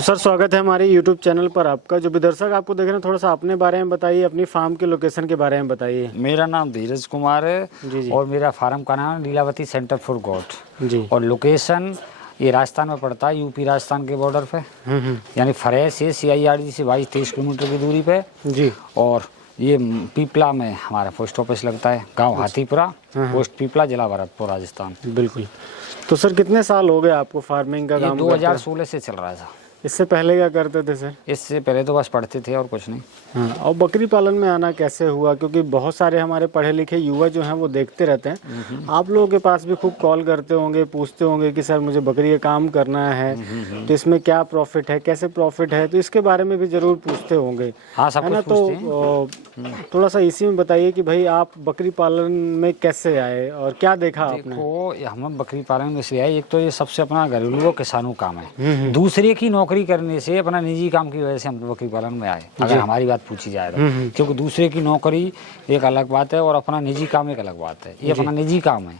तो सर स्वागत है हमारे YouTube चैनल पर आपका। जो भी दर्शक आपको देख रहे हैं, थोड़ा सा अपने बारे में बताइए, अपनी फार्म के लोकेशन के बारे में बताइए। मेरा नाम धीरज कुमार है जी। और मेरा फार्म का नाम लीलावती सेंटर फॉर गॉड जी। और लोकेशन ये राजस्थान में पड़ता है, यूपी राजस्थान के बॉर्डर पे। यानी फरेज से CIRD से 22-23 किलोमीटर की दूरी पे जी। और ये पीपला में हमारा पोस्ट ऑफिस लगता है, गांव हाथीपुरा, पोस्ट पीपला, जिला भरतपुर, राजस्थान। बिल्कुल। तो सर कितने साल हो गए आपको फार्मिंग का काम? 2016 से चल रहा था। इससे पहले क्या करते थे सर? इससे पहले तो बस पढ़ते थे और कुछ नहीं। हाँ, और बकरी पालन में आना कैसे हुआ? क्योंकि बहुत सारे हमारे पढ़े लिखे युवा जो हैं वो देखते रहते हैं। आप लोगों के पास भी खूब कॉल करते होंगे, पूछते होंगे कि सर मुझे बकरी का काम करना है, तो इसमें क्या प्रॉफिट है, कैसे प्रॉफिट है, तो इसके बारे में भी जरूर पूछते होंगे। हाँ, सब है ना? तो थोड़ा सा इसी में बताइए कि भाई आप बकरी पालन में कैसे आए और क्या देखा आपने? देखो, हम बकरी पालन में इसलिए आए, एक तो ये सबसे अपना घरेलू और किसानों काम है। दूसरे की नौकरी करने से, अपना निजी काम की वजह से हम बकरी पालन में आए, अगर हमारी बात पूछी जाए तो। क्योंकि दूसरे की नौकरी एक अलग बात है और अपना निजी काम एक अलग बात है। ये अपना निजी काम है,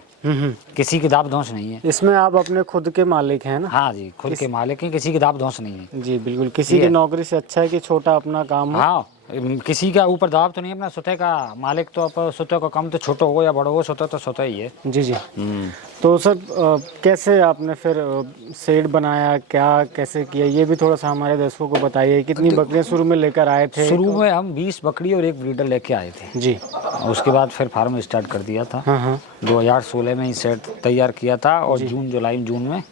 किसी की दाब धौंस नहीं है। इसमें आप अपने खुद के मालिक हैं ना? हाँ जी, खुद के मालिक हैं, किसी की दाब धौंस नहीं है। जी बिल्कुल। किसी की नौकरी से अच्छा है कि छोटा अपना काम हो। हाँ, किसी का ऊपर दबाव तो नहीं, अपना स्वतः का मालिक। तो अब स्वतः का काम तो छोटा हो या बड़ा हो, स्वतः तो स्वतः ही है। जी। तो सर कैसे आपने फिर शेड बनाया, क्या कैसे किया, ये भी थोड़ा सा हमारे दर्शकों को बताइए। कितनी बकरियां शुरू में लेकर आए थे? शुरू में हम 20 बकरी और एक ब्रीडर लेके आए थे जी। उसके बाद फिर फार्म स्टार्ट कर दिया था। हाँ। 2016 में ही सेट तैयार किया था और जून में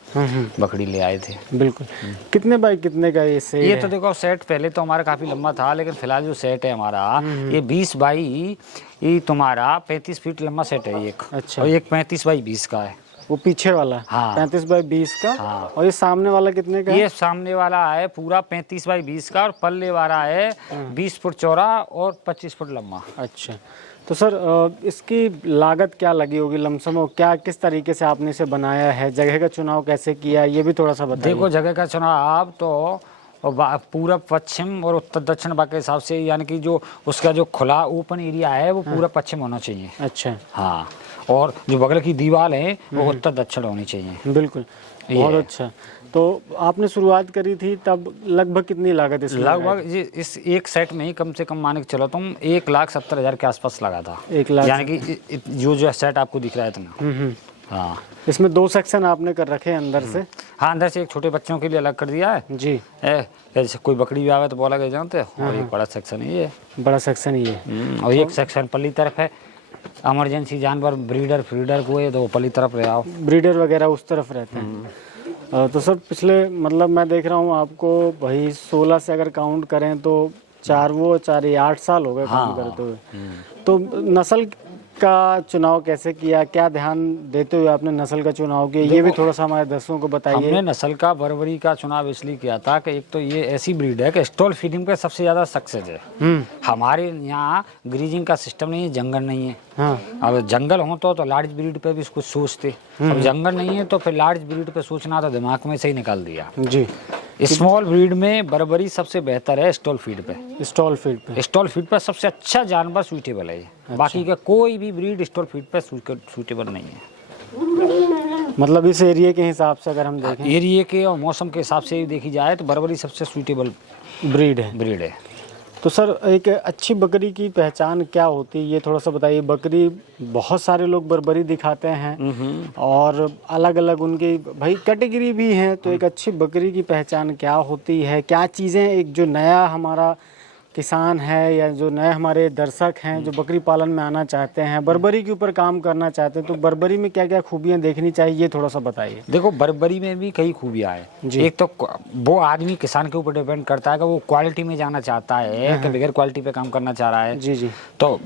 बकरी ले आए थे। बिल्कुल। कितने बाई कितने का ये सेट ये है? तो देखो, सेट पहले तो हमारा काफी लंबा था, लेकिन फिलहाल जो सेट है हमारा ये 20 बाई ये तुम्हारा 35 फीट लंबा सेट है एक। अच्छा। और एक 35 बाई 20 का है। वो पीछे वाला? हाँ। 35 बाई 20 का। हाँ। और ये सामने वाला कितने का है? ये सामने वाला है पूरा 35 बाई 20 का और पल्ले वाला है 20 फुट चौड़ा और 25 फुट लंबा। अच्छा। तो सर इसकी लागत क्या लगी होगी लमसम, क्या किस तरीके से आपने इसे बनाया है, जगह का चुनाव कैसे किया, ये भी थोड़ा सा बताइए। देखो, जगह का चुनाव तो पूरब पश्चिम और उत्तर दक्षिण के हिसाब से, यानी कि जो उसका जो खुला ओपन एरिया है वो पूरा पश्चिम होना चाहिए। अच्छा। हाँ, और जो बगल की दीवार है वो उत्तर दक्षिण होनी चाहिए। बिल्कुल, बहुत अच्छा। तो आपने शुरुआत करी थी तब लगभग कितनी लागत इसमें? लगभग इस एक सेट में ही कम से कम मान के चलो तुम 1,70,000 के आसपास लगा था। 1 लाख? यानी कि जो सेट आपको दिख रहा है इतना। हाँ, इसमें 2 सेक्शन आपने कर रखे हैं अंदर से? हाँ, अंदर से एक छोटे बच्चों के लिए अलग कर दिया है जी। जैसे कोई बकरी भी आवे तो बोला गया जानते हो। और एक बड़ा सेक्शन ये है। बड़ा सेक्शन ये है। और एक सेक्शन पल्ली तरफ है, इमरजेंसी जानवर ब्रीडर फ्रीडर को है तो पल्ली तरफ रहे आओ। ब्रीडर वगैरह उस तरफ रहते हैं। तो सर पिछले मतलब मैं देख रहा हूँ आपको भाई 16 से अगर काउंट करें तो 8 साल हो गए काम करते हुए। तो नस्ल का चुनाव कैसे किया, क्या ध्यान देते हुए आपने नस्ल का चुनाव किया, ये भी थोड़ा सा हमारे दर्शकों को बताइए। हमने नस्ल का बर्बरी का चुनाव इसलिए किया था कि एक तो ये ऐसी ब्रीड है कि स्टॉल फीडिंग पे सबसे ज्यादा सक्सेस है। हमारे यहाँ ग्रीजिंग का सिस्टम नहीं है, जंगल नहीं है। हाँ। अब जंगल हो तो लार्ज ब्रीड पे भी कुछ सोचते। अब जंगल नहीं है तो फिर लार्ज ब्रीड पे सोचना तो दिमाग में से ही निकाल दिया। जी। स्मॉल ब्रीड में बर्बरी सबसे बेहतर है स्टॉल फीड पे। स्टॉल फीड पे? स्टॉल फीड पर सबसे अच्छा जानवर सूटेबल है। अच्छा। बाकी का कोई भी ब्रीड स्टॉल फीड पे सूटेबल नहीं है। मतलब इस एरिया के हिसाब से अगर हम देखें, एरिया के और मौसम के हिसाब से देखी जाए तो बर्बरी सबसे सूटेबल ब्रीड है। तो सर एक अच्छी बकरी की पहचान क्या होती है, ये थोड़ा सा बताइए। बकरी बहुत सारे लोग बर्बरी दिखाते हैं और अलग अलग उनकी भाई कैटेगरी भी हैं, तो एक अच्छी बकरी की पहचान क्या होती है, क्या चीज़ें एक जो नया हमारा किसान है या जो नए हमारे दर्शक हैं जो बकरी पालन में आना चाहते हैं, बर्बरी के ऊपर काम करना चाहते हैं, तो बर्बरी में क्या क्या खूबियां देखनी चाहिए, ये थोड़ा सा बताइए। देखो, बर्बरी में भी कई खूबियां हैं। एक तो वो आदमी किसान के ऊपर डिपेंड करता है कि वो क्वालिटी में जाना चाहता है कि बगैर क्वालिटी पे काम करना चाह रहा है। जी। तो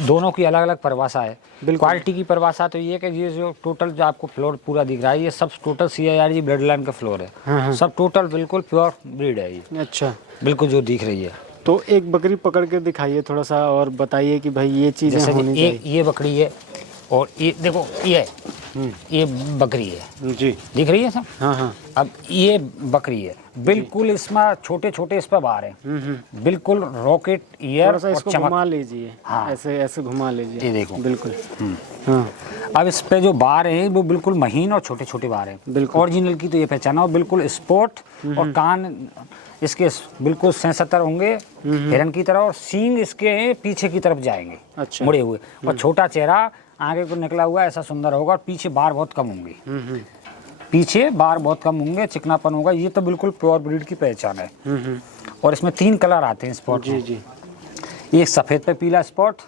दोनों की अलग अलग परिभाषा है। क्वालिटी की परिभाषा तो ये कि ये जो टोटल जो आपको फ्लोर पूरा दिख रहा है ये सब टोटल CIRD ब्लड लाइन का फ्लोर है। सब टोटल बिल्कुल प्योर ब्रीड है ये। अच्छा। बिल्कुल जो दिख रही है। तो एक बकरी पकड़ के दिखाइए थोड़ा सा और बताइए कि भाई ये चीजें होनी चाहिए। ये बकरी है, और ये देखो ये बकरी है, जी। दिख रही है सब। हाँ हाँ। अब ये बकरी है, बिल्कुल इसमें छोटे छोटे इस पर बार है, बिल्कुल रॉकेट ईयर थोड़ा सा और इसको चमक। घुमा लीजिए। हाँ। ऐसे ऐसे घुमा लीजिए। ये देखो। बिल्कुल। हाँ अब इस पे जो बार है वो बिल्कुल महीन और छोटे छोटे बार हैं। बिल्कुल। ओरिजिनल की तो ये पहचान है, और बिल्कुल स्पॉट, और कान इसके बिल्कुल 77 होंगे हिरन की तरह, और सींग इसके पीछे की तरफ जाएंगे, अच्छा। मुड़े हुए, और छोटा चेहरा आगे को निकला हुआ ऐसा सुंदर होगा, और पीछे बार बहुत कम होंगे, पीछे बार बहुत कम होंगे, चिकनापन होगा। ये तो बिल्कुल प्योर ब्रीड की पहचान है। और इसमें 3 कलर आते हैं स्पॉट जी में। जी। एक सफ़ेद पे पीला स्पॉट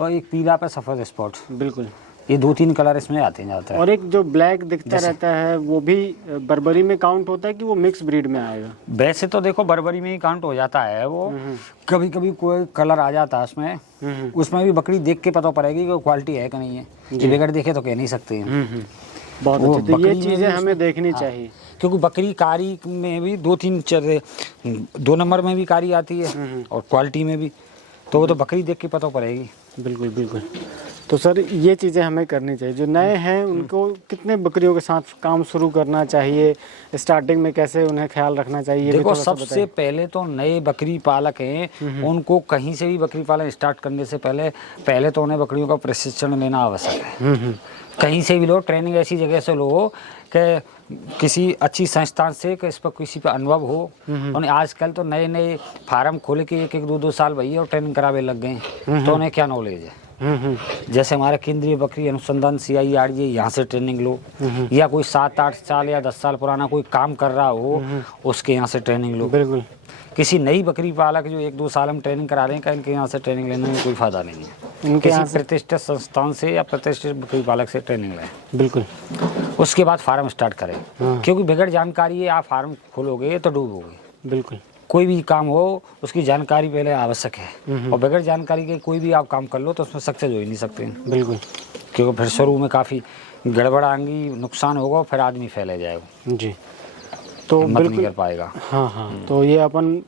और एक पीला पे सफ़ेद स्पॉट, बिल्कुल। ये 2-3 कलर इसमें आते हैं ज़्यादातर। और एक जो ब्लैक दिखता रहता है वो भी बर्बरी में काउंट होता है कि वो मिक्स ब्रीड में आएगा? वैसे तो देखो बर्बरी में ही काउंट हो जाता है वो, कभी कभी कोई कलर आ जाता है उसमें, उसमें भी बकरी देख के पता पड़ेगी कि क्वालिटी है कि नहीं है, ये बगैर देखे तो कह नहीं सकते हैं। बहुत वो अच्छे। तो ये बकरी में चीज़ें भी हमें उसमें- देखनी हाँ। चाहिए। क्योंकि बकरी कारी में भी 2 नंबर में भी कारी आती है, और क्वालिटी में भी, तो वो तो बकरी देख के पता पड़ेगी। बिल्कुल बिल्कुल। तो सर ये चीज़ें हमें करनी चाहिए। जो नए हैं उनको कितने बकरियों के साथ काम शुरू करना चाहिए, स्टार्टिंग में कैसे उन्हें ख्याल रखना चाहिए, ये भी देखो थोड़ा सा सबसे पहले तो नए बकरी पालक हैं, उनको कहीं से भी बकरी पालन स्टार्ट करने से पहले तो उन्हें बकरियों का प्रशिक्षण लेना आवश्यक है। कहीं से भी लो, ट्रेनिंग ऐसी जगह से लो कि किसी अच्छी संस्थान से, कि इस पर किसी पर अनुभव हो। और आजकल तो नए नए फार्म खोल के 1-2 साल भैया और ट्रेनिंग करावे लग गए हैं, तो उन्हें क्या नॉलेज है। जैसे हमारे केंद्रीय बकरी अनुसंधान CIRG, यहाँ से ट्रेनिंग लो, या कोई 7-8 साल या 10 साल पुराना कोई काम कर रहा हो उसके यहाँ से ट्रेनिंग लो। बिल्कुल। किसी नई बकरी पालक जो 1-2 साल हम ट्रेनिंग करा रहे हैं, का इनके यहाँ से ट्रेनिंग लेने में कोई फायदा नहीं है। इनके यहाँ किसी से प्रतिष्ठित संस्थान से या प्रतिष्ठित बकरी पालक से ट्रेनिंग लें, बिल्कुल। उसके बाद फार्म स्टार्ट करें। क्योंकि बगैर जानकारी है आप फार्म खोलोगे तो डूबोगे। बिल्कुल। कोई भी काम हो उसकी जानकारी पहले आवश्यक है, और बगैर जानकारी के कोई भी आप काम कर लो तो उसमें सक्सेस हो ही नहीं सकते। बिल्कुल। क्योंकि फिर शुरू में काफ़ी गड़बड़ आएंगी, नुकसान होगा, फिर आदमी फैले जाएगा, जी। तो हिम्मत नहीं बिल्कुल। कर पाएगा। हाँ हाँ। तो ये अपन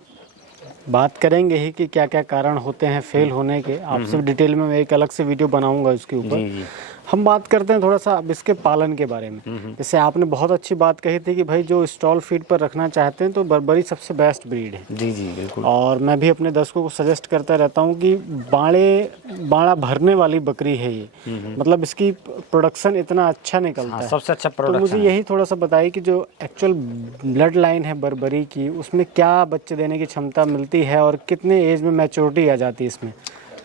बात करेंगे ही कि क्या क्या कारण होते हैं फेल होने के। आपसे डिटेल में मैं एक अलग से वीडियो बनाऊंगा उसके ऊपर। जी जी। हम बात करते हैं थोड़ा सा अब इसके पालन के बारे में। जैसे आपने बहुत अच्छी बात कही थी कि भाई जो स्टॉल फीड पर रखना चाहते हैं तो बर्बरी सबसे बेस्ट ब्रीड है। जी जी बिल्कुल। और मैं भी अपने दर्शकों को सजेस्ट करता रहता हूँ कि बाड़ा भरने वाली बकरी है ये। मतलब इसकी प्रोडक्शन इतना अच्छा निकलता हाँ, है। सबसे अच्छा तो प्रोडक्शन मुझे यही थोड़ा सा बताइए कि जो एक्चुअल ब्लड लाइन है बर्बरी की, उसमें क्या बच्चे देने की क्षमता मिलती है और कितने एज में मैच्योरिटी आ जाती है इसमें?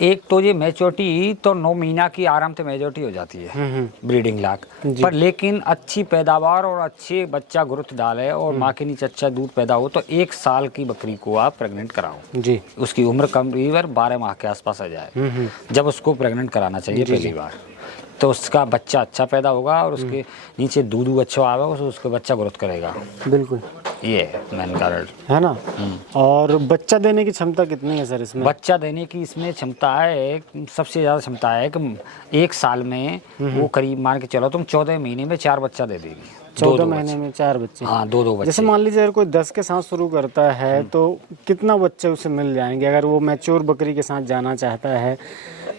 एक तो ये मैच्योरिटी तो 9 महीना की आराम से मैच्योरिटी हो जाती है ब्रीडिंग लाख पर, लेकिन अच्छी पैदावार और अच्छे बच्चा ग्रोथ डाले और माँ के नीचे अच्छा दूध पैदा हो तो 1 साल की बकरी को आप प्रेग्नेंट कराओ जी। उसकी उम्र करीब 12 माह के आसपास आ जाए जब उसको प्रेग्नेंट कराना चाहिए पहली बार, तो उसका बच्चा अच्छा पैदा होगा और उसके नीचे दूध अच्छा आएगा, उसका बच्चा ग्रोथ करेगा। बिल्कुल। ये मेन कारण है ना। और बच्चा देने की क्षमता कितनी है सर इसमें? बच्चा देने की इसमें क्षमता है, सबसे ज़्यादा क्षमता है कि 1 साल में वो करीब मान के चलो तुम 14 महीने में 4 बच्चा दे देगी। 14 महीने में 4 बच्चे? हाँ, 2 बच्चे। जैसे मान लीजिए अगर कोई 10 के साथ शुरू करता है तो कितना बच्चे उसे मिल जाएंगे अगर वो मैच्योर बकरी के साथ जाना चाहता है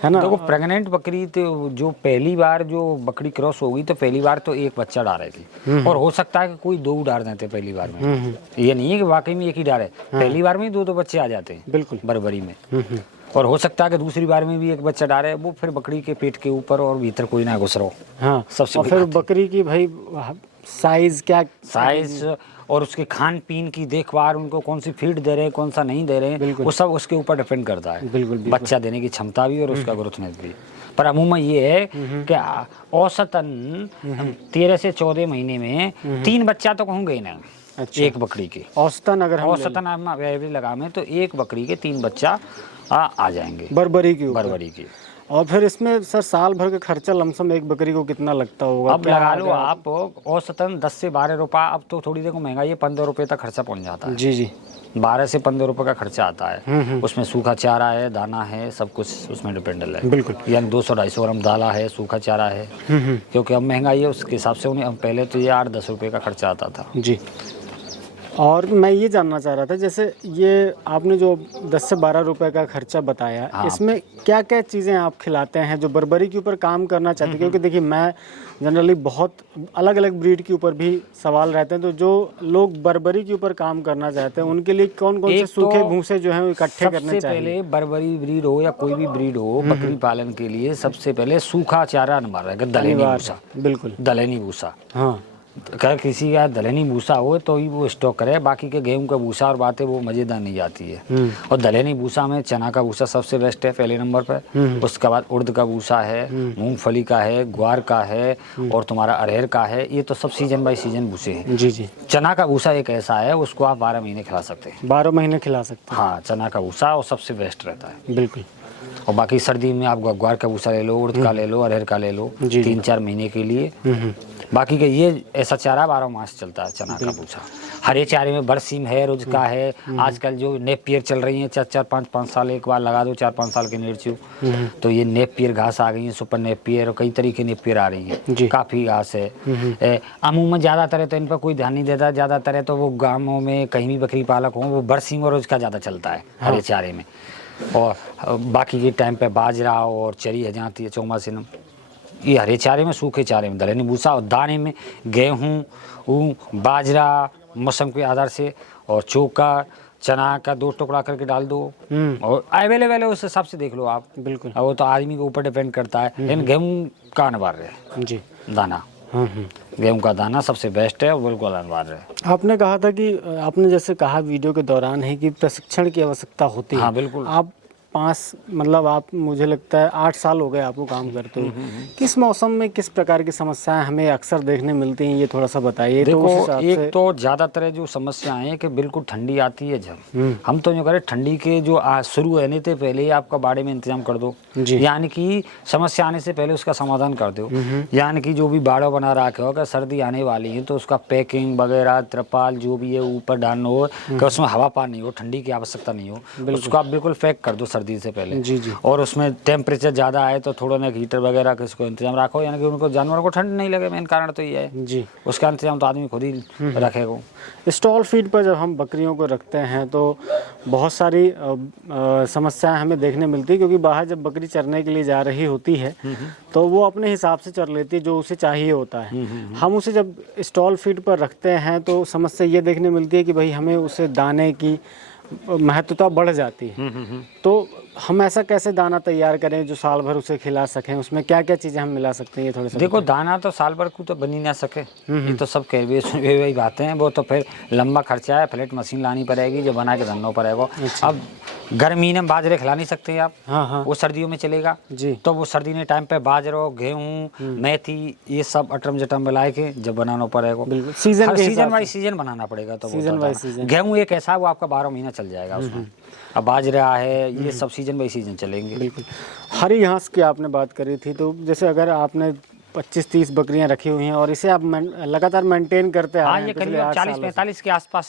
ना? देखो प्रेग्नेंट बकरी तो जो पहली बार जो बकरी क्रॉस होगी तो पहली बार तो 1 बच्चा डालेगी, और हो सकता है कि कोई 2 डाल देते पहली बार में। ये नहीं है कि वाकई में 1 ही डाले, पहली बार में ही 2 बच्चे आ जाते हैं बिल्कुल बर्बरी में। और हो सकता है कि दूसरी बार में भी 1 बच्चा डाले, वो फिर बकरी के पेट के ऊपर और भीतर कोई ना घुस रहो। हाँ। सबसे और फिर बकरी की भाई साइज क्या, साइज और उसके खान पीन की देखभाल, उनको कौन सी फीड दे रहे हैं कौन सा नहीं दे रहे हैं, वो सब उसके ऊपर डिपेंड करता है। बिल्कुल। बच्चा देने की क्षमता भी और उसका ग्रोथ में भी। पर अमूमन ये है कि औसतन 13 से 14 महीने में 3 बच्चा तो होंगे ही ना। अच्छा। एक बकरी के औसतन अगर हम औसतन हम एवरेज लगाएं तो एक बकरी के 3 बच्चा आ जाएंगे बर्बरी की ऊपर। बर्बरी के। और फिर इसमें सर साल भर का खर्चा लमसम एक बकरी को कितना लगता होगा? अब लगा लो आप औसतन 10 से 12 रुपये, अब तो थोड़ी देखो महंगाई है, 15 रुपये तक खर्चा पहुंच जाता है। जी जी। 12 से 15 रुपये का खर्चा आता है। उसमें सूखा चारा है, दाना है, सब कुछ उसमें डिपेंडल है। बिल्कुल। यानी 200-250 ग्राम दाला है, सूखा चारा है। क्योंकि अब महंगाई है उसके हिसाब से उन्हें पहले तो ये 8-10 रुपये का खर्चा आता था। जी। और मैं ये जानना चाह रहा था, जैसे ये आपने जो 10 से 12 रुपए का खर्चा बताया, इसमें क्या क्या चीज़ें आप खिलाते हैं जो बर्बरी के ऊपर काम करना चाहते हैं? क्योंकि देखिए, मैं जनरली बहुत अलग अलग ब्रीड के ऊपर भी सवाल रहते हैं, तो जो लोग बर्बरी के ऊपर काम करना चाहते हैं उनके लिए कौन कौन से सूखे भूसे जो हैं वो इकट्ठे करने चाहिए? सबसे पहले बर्बरी ब्रीड हो या कोई भी ब्रीड हो, बकरी पालन के लिए सबसे पहले सूखा चारा नंबर रहेगा, दलहनी भूसा। बिल्कुल, दलहनी भूसा। हाँ, अगर किसी का दलहनी भूसा हो तो ही वो स्टॉक करे, बाकी के गेहूं का भूसा और बातें वो मज़ेदार नहीं जाती है। और दलहनी भूसा में चना का भूसा सबसे बेस्ट है पहले नंबर पर। उसके बाद उड़द का भूसा है, मूंगफली का है, ग्वार का है और तुम्हारा अरहर का है। ये तो सब सीजन बाई सीजन भूसे हैं। जी जी। चना का भूसा एक ऐसा है, उसको आप 12 महीने खिला सकते हैं। 12 महीने खिला सकते हैं? हाँ, चना का भूसा और सबसे बेस्ट रहता है। बिल्कुल। और बाकी सर्दी में आप ग्वार का भूसा ले लो, उड़द का ले लो, अरहर का ले लो, 3-4 महीने के लिए। बाकी का ये ऐसा चारा 12 मास चलता है, चना का भूसा। हरे चारे में बरसीम है, रुज का है। आजकल जो नेपियर चल रही है, 4-5 साल एक बार लगा दो, 4-5 साल के मिर्चू, तो ये नेपियर घास आ गई है, सुपर नेपियर और कई तरीके नेपियर आ रही है, काफ़ी घास है। अमूमन ज़्यादातर है तो इन पर कोई ध्यान नहीं देता, ज़्यादातर है तो वो गाँवों में कहीं भी बकरी पालक हो, वो बरसीम और रुज का ज़्यादा चलता है हरे चारे में। और बाकी के टाइम पे बाजरा और चरी है जाती है, चौमासिनम। ये हरे चारे में, सूखे चारे में दलहनी भूसा, और दाने में गेहूँ, बाजरा मौसम के आधार से, और चोकर चना का 2 टुकड़ा करके डाल दो, और अवेलेबल है उस हिसाब से देख लो आप। बिल्कुल। वो तो आदमी के ऊपर डिपेंड करता है, लेकिन गेहूँ का अनिवार्य है जी, दाना। गेहूँ का दाना सबसे बेस्ट है और बिल्कुल अनिवार्य है। आपने कहा था कि आपने जैसे कहा वीडियो के दौरान है कि प्रशिक्षण की आवश्यकता होती है। हाँ, बिल्कुल। आप 5 मतलब आप, मुझे लगता है 8 साल हो गए आपको काम करते हुए। किस मौसम में किस प्रकार की समस्याएं हमें अक्सर देखने मिलती हैं, ये थोड़ा सा बताइए। देखो, तो एक तो ज़्यादातर जो समस्याएं हैं कि बिल्कुल ठंडी आती है जब, हम तो जो करें ठंडी के जो शुरू होने से पहले ही आपका बाड़े में इंतजाम कर दो, यानी कि समस्या आने से पहले उसका समाधान कर दो। यानी कि जो भी बाड़ा बना रखे हो, अगर सर्दी आने वाली है तो उसका पैकिंग वगैरह, त्रिपाल जो भी है ऊपर डालना हो कि उसमें हवा पानी नहीं हो, ठंडी की आवश्यकता नहीं हो, उसको आप बिल्कुल पैक कर दो सर्दी से पहले। जी जी। और उसमें टेम्परेचर ज़्यादा आए तो थोड़ा ना हीटर वगैरह का इसको इंतजाम रखो, यानी कि उनको जानवरों को ठंड नहीं लगे, मेन कारण तो ये है जी। उसका इंतजाम तो आदमी खुद ही रखेगा। स्टॉल फीड पर जब हम बकरियों को रखते हैं तो बहुत सारी समस्याएं हमें देखने मिलती है, क्योंकि बाहर जब बकरी चरने के लिए जा रही होती है तो वो अपने हिसाब से चर लेती है जो उसे चाहिए होता है। हम उसे जब स्टॉल फीड पर रखते हैं तो समस्या ये देखने मिलती है कि भाई हमें उसे दाने की महत्वता बढ़ जाती है। तो हम ऐसा कैसे दाना तैयार करें जो साल भर उसे खिला सकें? उसमें क्या क्या चीज़ें हम मिला सकते हैं, ये थोड़ा सा देखो, दाना तो साल भर को तो बनी ना सके, ये तो सब कह वही बातें हैं। वो तो फिर लंबा खर्चा है, फ्लैट मशीन लानी पड़ेगी जो बना के धरना पड़ेगा। अब गर्मी में बाजरे खिला नहीं सकते आप। हाँ। वो सर्दियों में चलेगा जी। तो वो सर्दी ने टाइम पे बाजरो, गेहूँ, मेथी, ये सब अटम जटम मिला के जब बनाना पड़ेगा। बिल्कुल, सीजन वाइज सीजन बनाना पड़ेगा। तो सीजन वाइज सीजन। गेहूँ एक ऐसा वो आपका 12 महीना चल जाएगा उसमें। अब बाजरा है, ये सब सीजन बाई सीजन चलेंगे। बिल्कुल। हरी घास की आपने बात करी थी, तो जैसे अगर आपने 25-30 बकरियां रखी हुई हैं और इसे आप लगातार मेंटेन करते आ रहे हैं, ये करीब 40-45 के आसपास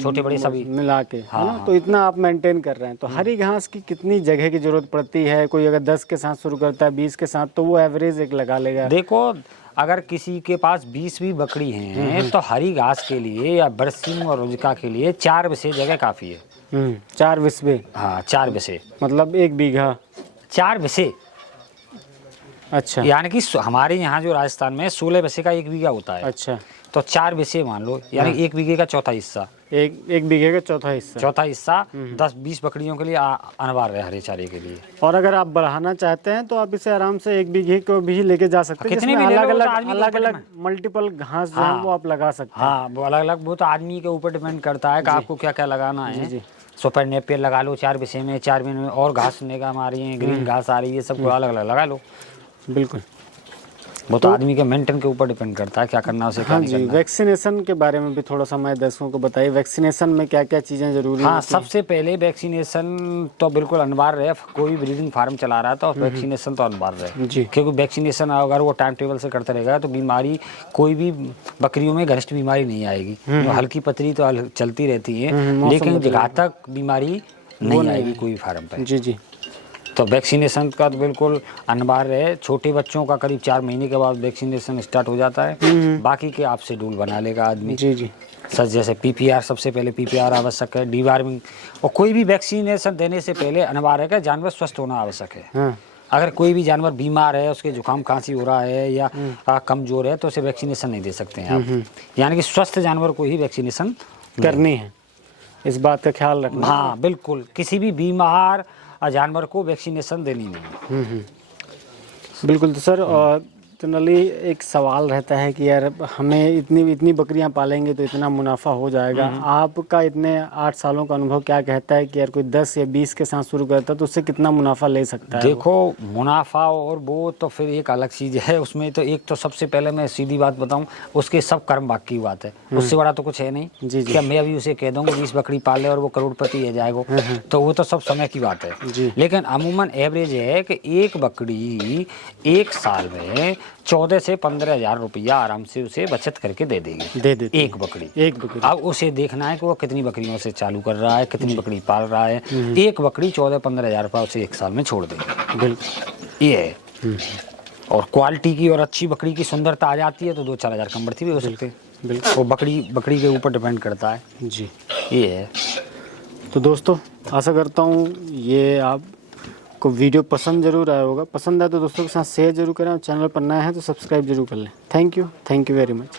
छोटे बड़े सभी मिला के, है ना? तो इतना आप मेंटेन कर रहे हैं, तो हरी घास की कितनी जगह की जरूरत पड़ती है? कोई अगर 10 के साथ शुरू करता है, 20 के साथ, तो वो एवरेज एक लगा लेगा। देखो, अगर किसी के पास 20 भी बकरी हैं तो हरी घास के लिए या बरसीम और रुजका के लिए 4 बिस्से जगह काफ़ी है। 4 बिस्बे? हाँ, 4 बिस्से मतलब 1 बीघा? 4 बिस्से। अच्छा। यानी कि हमारे यहाँ जो राजस्थान में 16 बिस्से का 1 बीघा होता है। अच्छा। तो 4 बिस्से मान लो, यानी 1 बीघे का चौथा हिस्सा। एक बीघे का चौथा हिस्सा 10-20 बकरियों के लिए अनिवार्य है हरे चारे के लिए। और अगर आप बढ़ाना चाहते हैं तो आप इसे आराम से 1 बीघे को भी लेके जा सकते हैं, कितने भी अलग अलग मल्टीपल घास जो है वो आप लगा सकते हैं। हाँ, वो अलग अलग, वो तो आदमी के ऊपर डिपेंड करता है कि आपको क्या क्या लगाना है। सुपर नेपियर लगा लो 4 बिस्से में, 4 में और घास निगम आ रही है, ग्रीन घास आ रही है, सबको अलग अलग लगा लो। बिल्कुल, वो तो आदमी के मेंटेन के ऊपर डिपेंड करता है क्या करना उसे, क्या नहीं करना। वैक्सीनेशन के बारे में भी थोड़ा सा मैं दर्शकों को बताइए, वैक्सीनेशन में क्या क्या चीज़ें जरूरी हैं? सबसे पहले वैक्सीनेशन तो बिल्कुल अनिवार्य है। कोई ब्रीडिंग फार्म चला रहा है तो वैक्सीनेशन तो अनिवार्य है, क्योंकि वैक्सीनेशन अगर वो टाइम टेबल से करता रहेगा तो बीमारी, कोई भी बकरियों में घनिष्ठ बीमारी नहीं आएगी। हल्की पतली तो चलती रहती है, लेकिन घातक बीमारी नहीं आएगी कोई फार्म पे। जी। तो वैक्सीनेशन का तो बिल्कुल अनिवार्य है। छोटे बच्चों का करीब 4 महीने के बाद वैक्सीनेशन स्टार्ट हो जाता है। बाकी के आप शेड्यूल बना लेगा आदमी। जी जी। सर जैसे पीपीआर, सबसे पहले पीपीआर आवश्यक है, डीवार्मिंग, और कोई भी वैक्सीनेशन देने से पहले अनिवार्य है कि जानवर स्वस्थ होना आवश्यक है। हाँ। अगर कोई भी जानवर बीमार है, उसके जुकाम खांसी हो रहा है या कमजोर है, तो उसे वैक्सीनेशन नहीं दे सकते हैं आप। यानी कि स्वस्थ जानवर को ही वैक्सीनेशन करनी है, इस बात का ख्याल रखना। हाँ बिल्कुल, किसी भी बीमार जानवर को वैक्सीनेशन देनी नहीं। बिल्कुल। तो सर जनरली एक सवाल रहता है कि यार हमें इतनी बकरियां पालेंगे तो इतना मुनाफा हो जाएगा। आपका इतने 8 सालों का अनुभव क्या कहता है कि यार कोई 10 या 20 के साथ शुरू करता है तो उससे कितना मुनाफा ले सकता है? देखो मुनाफा और वो तो फिर एक अलग चीज़ है। उसमें तो एक तो सबसे पहले मैं सीधी बात बताऊं, उसके सब कर्म बाकी की बात है, उससे बड़ा तो कुछ है नहीं। जी जी। क्या मैं अभी उसे कह दूंगा 20 बकरी पाल ले और वो करोड़पति है जाएगा, तो वो तो सब समय की बात है जी। लेकिन अमूमन एवरेज है कि एक बकरी एक साल में 14 से 15 हज़ार रुपया आराम से उसे बचत करके दे देगी। दे देती एक बकरी। एक बकरी। अब उसे देखना है कि वो कितनी बकरियों से चालू कर रहा है, कितनी बकरी पाल रहा है। एक बकरी 14-15 हज़ार रुपये उसे एक साल में छोड़ देगी। बिल्कुल ये है। और क्वालिटी की और अच्छी बकरी की सुंदरता आ जाती है तो 2-4 हज़ार कम बढ़ती भी हो सकते हैं। बिल्कुल। वो बकरी के ऊपर डिपेंड करता है। जी। ये है। तो दोस्तों आशा करता हूँ ये आपको वीडियो पसंद जरूर आया होगा। पसंद आए तो दोस्तों के साथ शेयर जरूर करें और चैनल पर नए हैं तो सब्सक्राइब जरूर कर लें। Thank you very much.